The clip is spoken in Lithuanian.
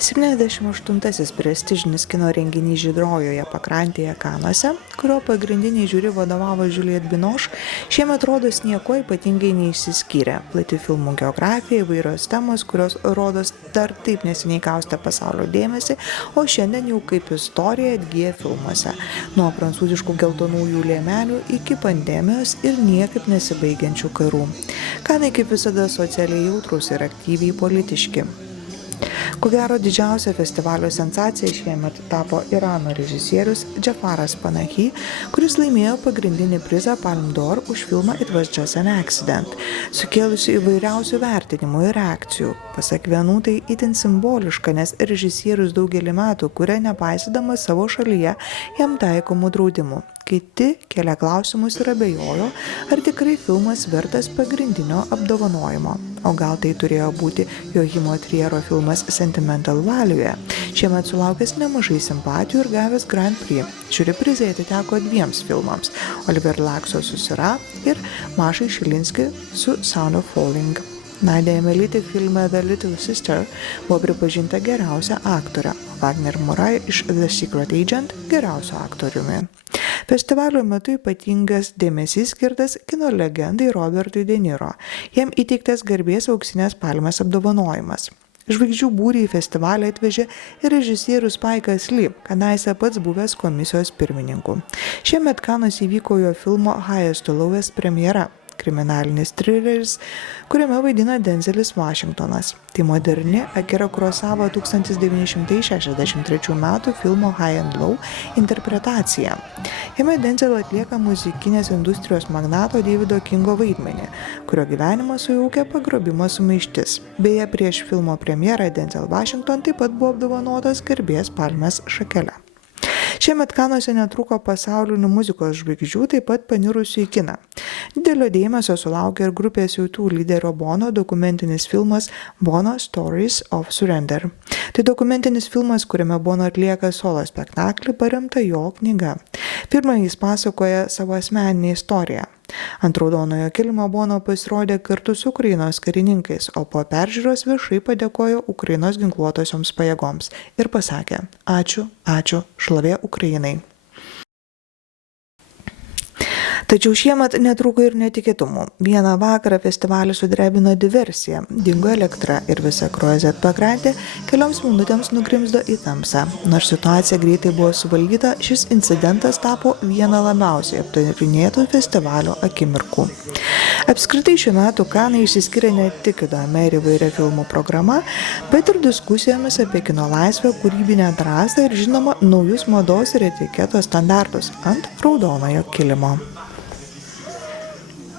78-asis prestižinis kino renginys Žydrojoje pakrantėje Kanuose, kurio pagrindiniai žiūri vadovavo Juliette Binoche, šiemet rodos nieko ypatingai neišsiskyrė. Plati filmų geografija, įvairios temos, kurios rodos dar taip neseniai kaustė pasaulio dėmesį, o šiandien jau kaip istorija atgyja filmuose. Nuo prancūziškų geltonųjų liemenių iki pandemijos ir niekaip nesibaigiančių karų. Kanai kaip visada socialiai jautrus ir aktyviai politiški. Ko gero didžiausia festivalio sensacija šiemet tapo Irano režisierius Džafaras Panahi, kuris laimėjo pagrindinį prizą Palme d'Or už filmą It Was Just an Accident, sukėlusi įvairiausių vertinimų ir reakcijų. Pasak vienų tai itin simboliška, nes režisierius daugelį metų kuria nepaisydamas savo šalyje jam taikomų draudimų. Kiti kelia klausimus ir abejojo, ar tikrai filmas vertas pagrindinio apdovanojimo. O gal tai turėjo būti Joachimo Triero filmas Sentimental Value, šiemet sulaukęs nemažai simpatijų ir gavęs Grand Prix. Žiuri prizai atiteko dviems filmams – Oliver Lakso su Sira ir Mašai Šilinski su Sound of Falling. Nadia Emelytė filme The Little Sister buvo pripažinta geriausia aktorė, Wagner Morai iš The Secret Agent geriausiu aktoriumi. Festivalio metu ypatingas dėmesys skirtas kino legendai Robertui De Niro. Jam įteiktas garbės auksinės palmės apdovanojimas. Žvaigždžių būrį į festivalį atvežė ir režisierius Spike'as Lee, kadaise pats buvęs komisijos pirmininku. Šiemet Kanuose įvyko jo filmo Highest to Lowest premjera. Kriminalinis trileris, kuriame vaidina Denzelis Washingtonas. Tai moderni Akira Kurosawa 1963 metų filmo High and Low interpretacija. Jame Denzel atlieka muzikinės industrijos magnato Davido Kingo vaidmenį, kurio gyvenimą sujaukia pagrobimo sumaištis. Beje, prieš filmo premjerą Denzel Washington taip pat buvo apdovanotas garbės palmės šakele. Šiemet Kanuose netrūko pasaulinių muzikos žvaigždžių, taip pat panirusių į kiną. Didelio dėmesio sulaukė ir grupės U2 lyderio Bono dokumentinis filmas Bono Stories of Surrender. Tai dokumentinis filmas, kuriame Bono atlieka solo spektaklį paremta jo knyga. Pirmą jis pasakoja savo asmeninę istoriją. Ant raudonojo kilimo Bono pasirodė kartu su Ukrainos karininkais, o po peržiūros viešai padėkojo Ukrainos ginkluotosioms pajėgoms ir pasakė: ačiū, ačiū, šlovė Ukrainai. Tačiau šiemet netrūko ir netikėtumų. Vieną vakarą festivalį sudrebino diversija, dingo elektra ir visa Croisette pakrantė kelioms minutėms nugrimzdo į tamsą. Nors situacija greitai buvo suvaldyta, šis incidentas tapo viena labiausiai aptarinėtų festivalio akimirkų. Apskritai šiuo metu Kanai išsiskiria ne tik įdomia ir įvairia filmų programa, bet ir diskusijomis apie kino laisvę, kūrybinę drąsą ir žinoma naujus mados ir etiketo standartus ant raudonojo kilimo.